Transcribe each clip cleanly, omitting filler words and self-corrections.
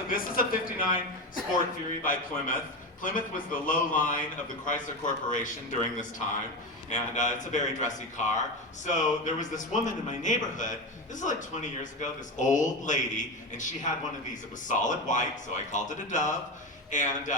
so this is a 59 Sport Fury by Plymouth. Plymouth was the low line of the Chrysler Corporation during this time, and it's a very dressy car. So there was this woman in my neighborhood, this is like 20 years ago, this old lady, and she had one of these. It was solid white, so I called it a Dove, and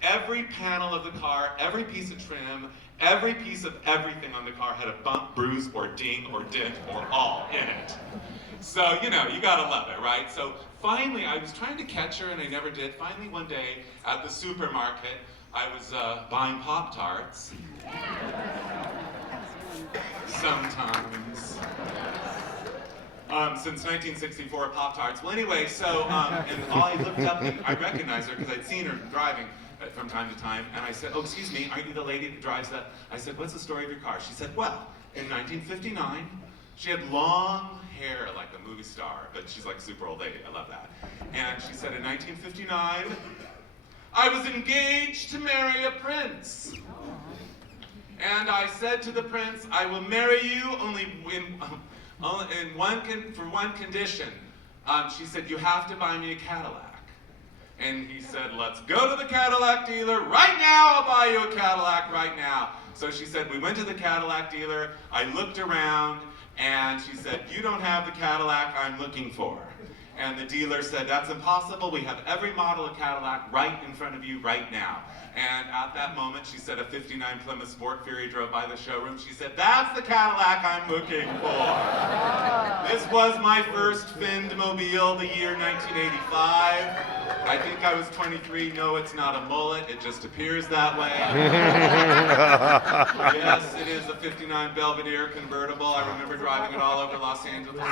every panel of the car, every piece of trim, every piece of everything on the car had a bump, bruise, or ding, or dent, or all in it. So, you know, you gotta love it, right? So finally, I was trying to catch her and I never did. Finally, one day at the supermarket, I was buying Pop-Tarts. Sometimes. Since 1964, Pop-Tarts. Well, anyway, so, and I looked up and I recognized her because I'd seen her driving from time to time, and I said, oh, excuse me, aren't you the lady that drives that? I said, what's the story of your car? She said, well, in 1959, she had long hair like a movie star, but she's like a super old lady, I love that. And she said, in 1959, I was engaged to marry a prince. And I said to the prince, I will marry you only for one condition. She said, you have to buy me a Cadillac. And he said, let's go to the Cadillac dealer right now, I'll buy you a Cadillac right now. So she said, we went to the Cadillac dealer, I looked around, and she said, you don't have the Cadillac I'm looking for. And the dealer said, that's impossible, we have every model of Cadillac right in front of you right now. And at that moment, she said, a 59 Plymouth Sport Fury drove by the showroom. She said, that's the Cadillac I'm looking for. This was my first Femme mobile, the year 1985. I think I was 23. No, it's not a mullet. It just appears that way. Yes, it is a 59 Belvedere convertible. I remember driving it all over Los Angeles.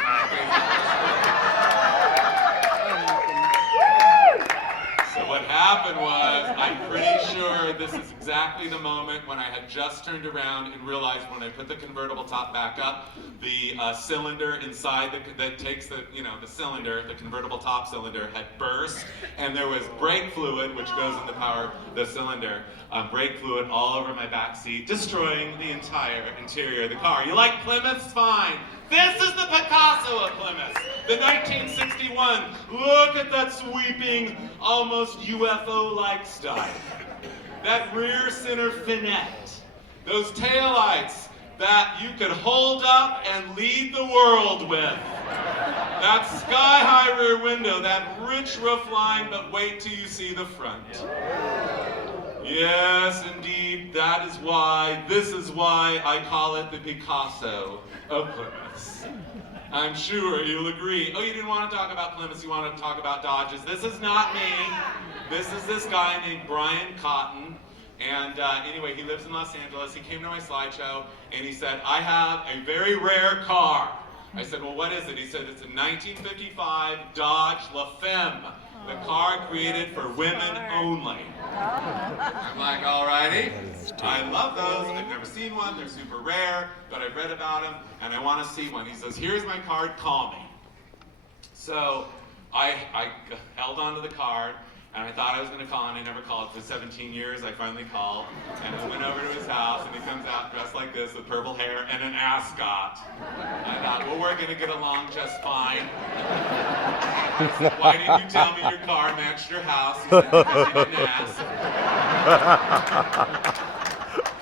So what happened was, I'm pretty sure this is exactly the moment when I had just turned around and realized when I put the convertible top back up, the cylinder inside that takes the cylinder, the convertible top cylinder, had burst, and there was brake fluid, which goes in the power the cylinder, brake fluid all over my back seat, destroying the entire interior of the car. You like Plymouths? Fine. This is the Picasso of Plymouth, the 1961. Look at that sweeping, almost UFO-like style. That rear center finette, those taillights that you could hold up and lead the world with. That sky-high rear window, that rich roof line, but wait till you see the front. Yes, indeed, this is why I call it the Picasso of Plymouth. I'm sure you'll agree. Oh, you didn't want to talk about Plymouth, you want to talk about Dodges. This is not me. This is this guy named Brian Cotton. And anyway, he lives in Los Angeles. He came to my slideshow and he said, I have a very rare car. I said, well, what is it? He said, it's a 1955 Dodge Femme, the car created for women only. I'm like, alrighty. I love those. I've never seen one. They're super rare, but I've read about them and I want to see one. He says, here's my card, call me. So I held onto the card and I thought I was going to call, and I never called. For 17 years, I finally called, and I went over to his house, and he comes out dressed like this with purple hair and an ascot. I thought, well, we're going to get along just fine. I said, why didn't you tell me your car matched your house? He said, because you didn't ask.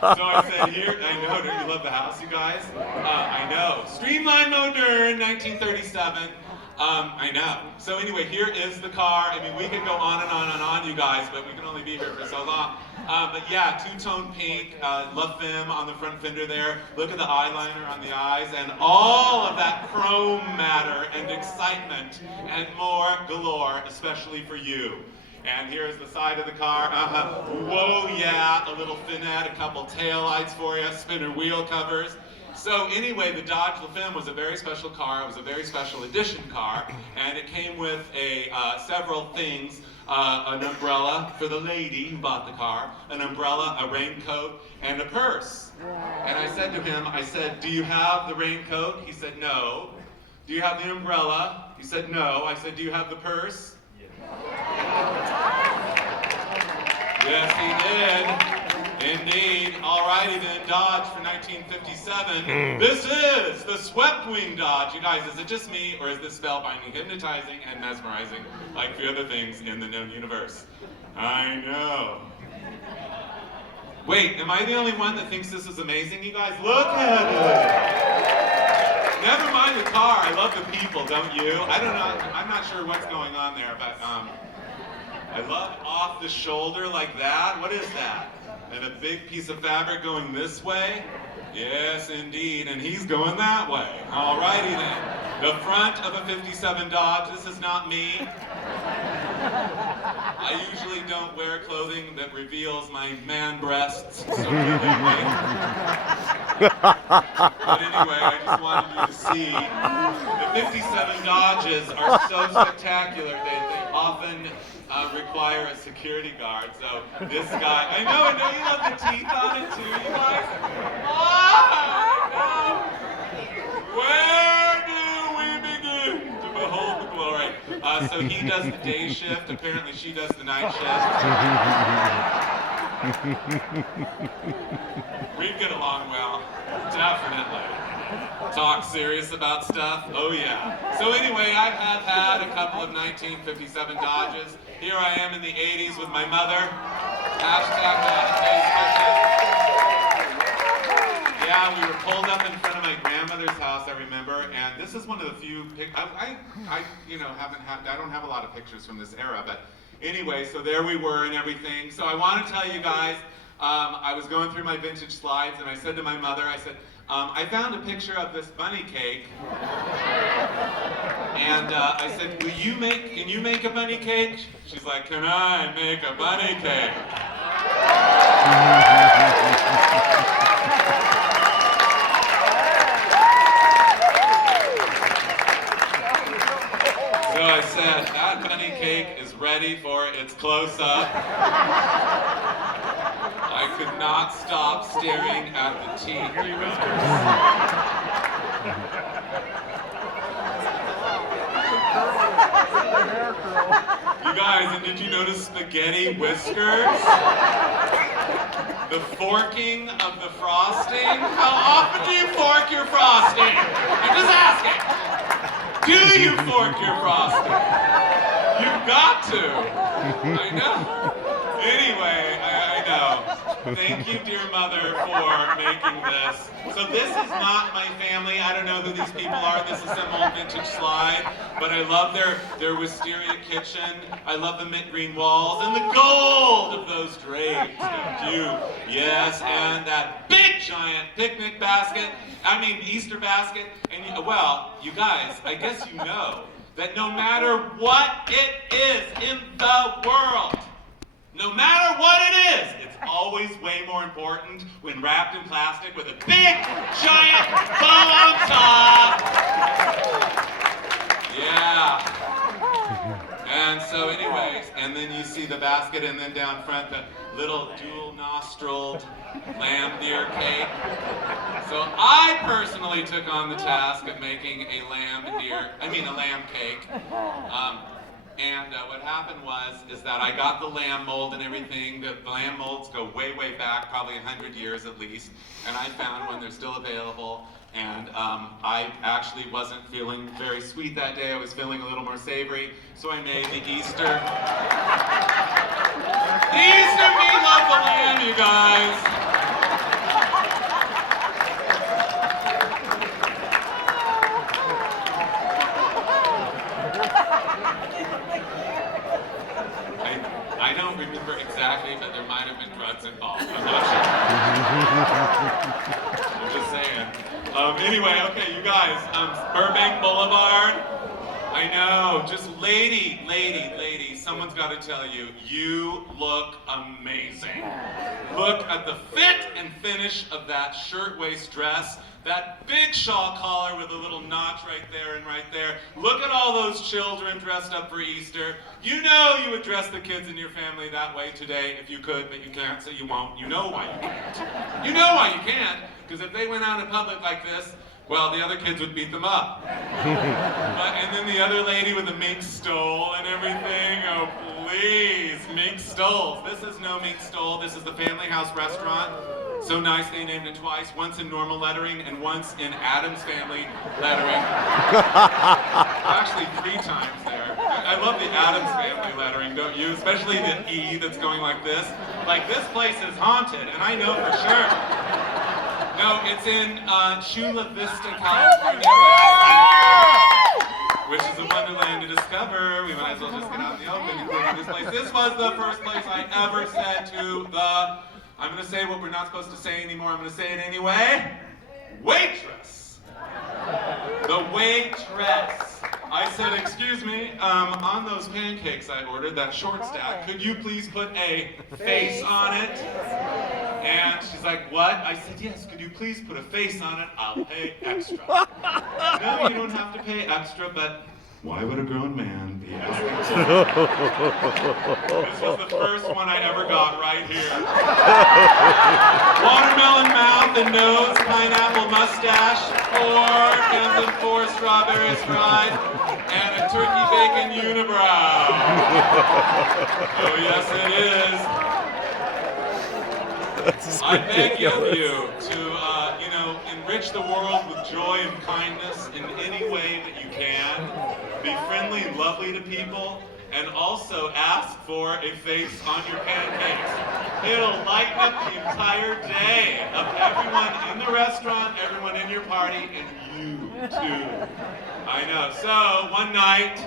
So I said, here, I know, don't you love the house, you guys? I know. Streamline Modern, 1937. I know. So anyway, here is the car. I mean, we could go on and on and on, you guys, but we can only be here for so long. But yeah, two-tone pink, La Femme on the front fender there. Look at the eyeliner on the eyes, and all of that chrome matter and excitement and more galore, especially for you. And here's the side of the car. Whoa, yeah, a little finette, a couple taillights for you, spinner wheel covers. So anyway, the Dodge Femme was a very special car. It was a very special edition car, and it came with several things. An umbrella for the lady who bought the car, an umbrella, a raincoat, and a purse. And I said to him, I said, do you have the raincoat? He said, no. Do you have the umbrella? He said, no. I said, do you have the purse? Yes, he did. Indeed. All right. righty then, Dodge for 1957. This is the swept wing Dodge. You guys, is it just me, or is this spellbinding, hypnotizing, and mesmerizing like the other things in the known universe? I know. Wait, am I the only one that thinks this is amazing, you guys? Look at it! Never mind the car, I love the people, don't you? I don't know, I'm not sure what's going on there, but I love off the shoulder like that. What is that? And a big piece of fabric going this way? Yes, indeed, and he's going that way. Alrighty then. The front of a 57 Dodge, this is not me. I usually don't wear clothing that reveals my man breasts so vividly. But anyway, I just wanted you to see the 57 Dodges are so spectacular they often require a security guard. So this guy, I know you love the teeth on it too, you guys. Where do we begin to behold the glory? So he does the day shift, apparently she does the night shift. We get along well, definitely. Talk serious about stuff, oh yeah. So anyway, I have had a couple of 1957 Dodges. Here I am in the 80s with my mother. Hashtag Donatello's Kitchen. Yeah, we were pulled up in front of my grandmother's house, I remember, and this is one of the few I don't have a lot of pictures from this era, but anyway, so there we were and everything. So I want to tell you guys, I was going through my vintage slides and I said to my mother, I said, I found a picture of this bunny cake, and I said, can you make a bunny cake? She's like, can I make a bunny cake? So I said, that bunny cake is ready for its close-up. I could not stop staring at the teeth. You guys, and did you notice spaghetti whiskers? The forking of the frosting? How often do you fork your frosting? I'm just asking. Do you fork your frosting? You've got to. I know. Anyway, I know. Thank you, dear mother, for making this. So this is not my family. I don't know who these people are. This is some old vintage slide. But I love their wisteria kitchen. I love the mint green walls and the gold of those drapes. Thank you. Yes, and that big giant picnic basket. I mean Easter basket. And well, you guys, I guess you know that no matter what it is in the world, no matter what it is, it's always way more important when wrapped in plastic with a big, giant bow on top. Yeah. And so anyways, and then you see the basket, and then down front, the little dual-nostrilled lamb deer cake. So I personally took on the task of making a lamb cake. And what happened is that I got the lamb mold and everything. The lamb molds go way, way back, probably 100 years at least. And I found one, they're still available. And I actually wasn't feeling very sweet that day. I was feeling a little more savory. So I made the Easter meatloaf of lamb, you guys. I don't remember exactly, but there might have been drugs involved. I'm not sure. I'm just saying. Anyway, okay, you guys, Burbank Boulevard. I know, just lady, someone's got to tell you, you look amazing. Look at the fit and finish of that shirtwaist dress. That big shawl collar with a little notch right there and right there. Look at all those children dressed up for Easter. You know you would dress the kids in your family that way today if you could, but you can't, so you won't. You know why you can't. You know why you can't, because if they went out in public like this, well, the other kids would beat them up. And then the other lady with the mink stole and everything. Oh, please, mink stoles. This is no mink stole. This is the Family House restaurant. So nice they named it twice, once in normal lettering and once in Addams Family lettering. Actually 3 times there. I love the Addams Family lettering, don't you? Especially the E that's going like this. Like, this place is haunted, and I know for sure. No, it's in Chula Vista, California, which is a wonderland to discover. We might as well just get out in the open, including this place. This was the first place I ever said to the, I'm going to say what we're not supposed to say anymore, I'm going to say it anyway, waitress. The waitress. I said, excuse me, on those pancakes I ordered, that short stack, could you please put a face on it? And she's like, what? I said, yes, could you please put a face on it? I'll pay extra. No, you don't have to pay extra, but why would a grown man be asking? This was the first one I ever got right here. Watermelon mouth and nose, pineapple mustache, 4 cans and 4 strawberries fried, and a turkey bacon unibrow. Oh yes it is. I beg of you to, enrich the world with joy and kindness in any way that you can. Be friendly and lovely to people, and also ask for a face on your pancakes. It'll lighten up the entire day of everyone in the restaurant, everyone in your party, and you too. I know. So one night,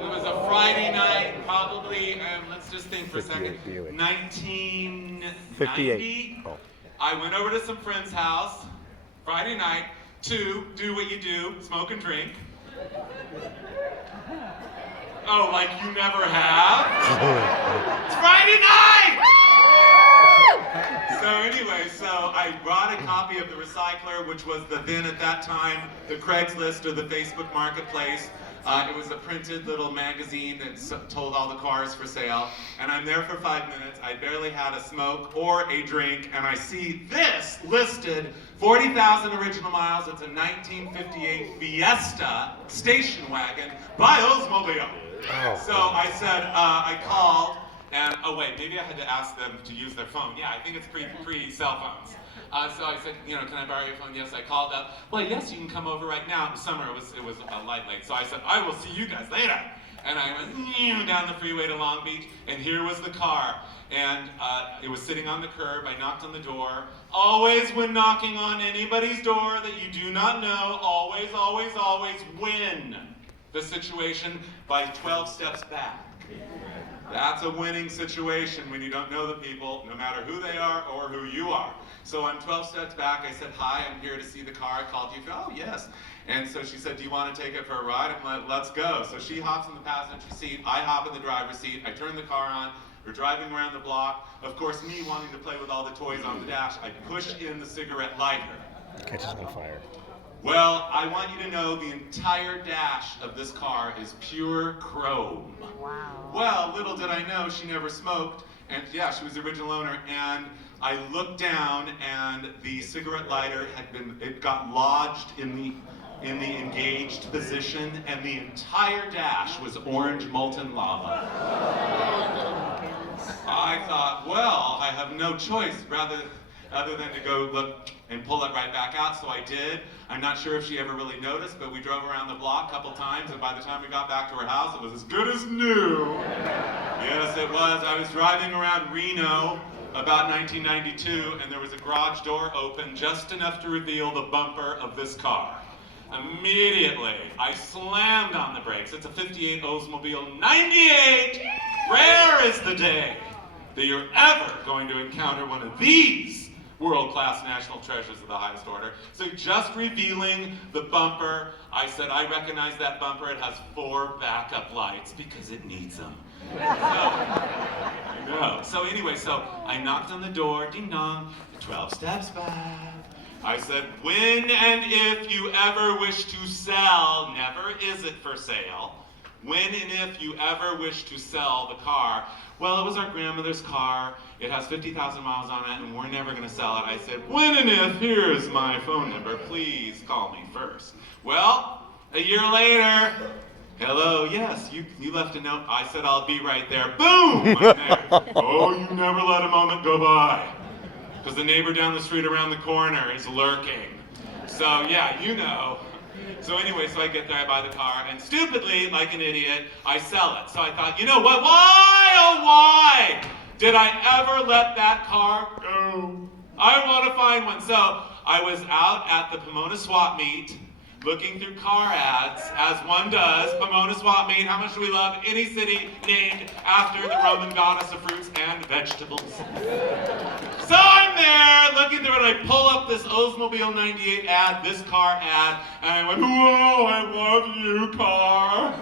it was a Friday night, probably, let's just think for a second, 1990. Oh. I went over to some friend's house, Friday night, to do what you do, smoke and drink. Oh, like you never have? It's Friday night! So anyway, I brought a copy of The Recycler, which was then at that time, the Craigslist or the Facebook Marketplace. It was a printed little magazine that told all the cars for sale. And I'm there for 5 minutes. I barely had a smoke or a drink. And I see this listed, 40,000 original miles. It's a 1958 Fiesta station wagon by Oldsmobile. Oh. So I said, I called. And, oh wait, maybe I had to ask them to use their phone. Yeah, I think it's pre-cell phones. So I said, can I borrow your phone? Yes, I called up. Well, yes, you can come over right now. It was summer, it was light late. So I said, I will see you guys later. And I went down the freeway to Long Beach, and here was the car. And it was sitting on the curb. I knocked on the door. Always when knocking on anybody's door that you do not know, always, always, always win the situation by 12 steps back. That's a winning situation when you don't know the people, no matter who they are or who you are. So I'm 12 steps back. I said, hi, I'm here to see the car. I called you. Oh, yes. And so she said, do you want to take it for a ride? I'm like, let's go. So she hops in the passenger seat. I hop in the driver's seat. I turn the car on. We're driving around the block. Of course, me wanting to play with all the toys on the dash, I push in the cigarette lighter. Catches on fire. Well, I want you to know the entire dash of this car is pure chrome. Wow. Well, little did I know she never smoked, and yeah, she was the original owner, and I looked down and the cigarette lighter it got lodged in the engaged position, and the entire dash was orange molten lava. I thought, well, I have no choice other than to go look and pull it right back out, so I did. I'm not sure if she ever really noticed, but we drove around the block a couple times, and by the time we got back to her house, it was as good as new. Yes, it was. I was driving around Reno about 1992, and there was a garage door open just enough to reveal the bumper of this car. Immediately, I slammed on the brakes. It's a 58 Oldsmobile 98! Rare is the day that you're ever going to encounter one of these world-class national treasures of the highest order. So just revealing the bumper, I said, I recognize that bumper. It has 4 backup lights because it needs them. So anyway, I knocked on the door, ding dong, 12 steps back. I said, when and if you ever wish to sell, never is it for sale. When and if you ever wish to sell the car, well, it was our grandmother's car. It has 50,000 miles on it, and we're never going to sell it. I said, when and if, here's my phone number. Please call me first. Well, a year later, hello, yes, you left a note. I said, I'll be right there. Boom! I'm there. Oh, you never let a moment go by. because the neighbor down the street around the corner is lurking. So yeah, you know. So anyway, so I get there, I buy the car, and stupidly, like an idiot, I sell it. So I thought, you know what, why, oh why did I ever let that car go? I want to find one. So I was out at the Pomona swap meet, looking through car ads, as one does. Pomona swap meet, how much do we love any city named after the Roman goddess of fruits and vegetables? So I'm there, looking through it, and I pull up this Oldsmobile 98 ad, this car ad, and I went, whoa, I love you, car.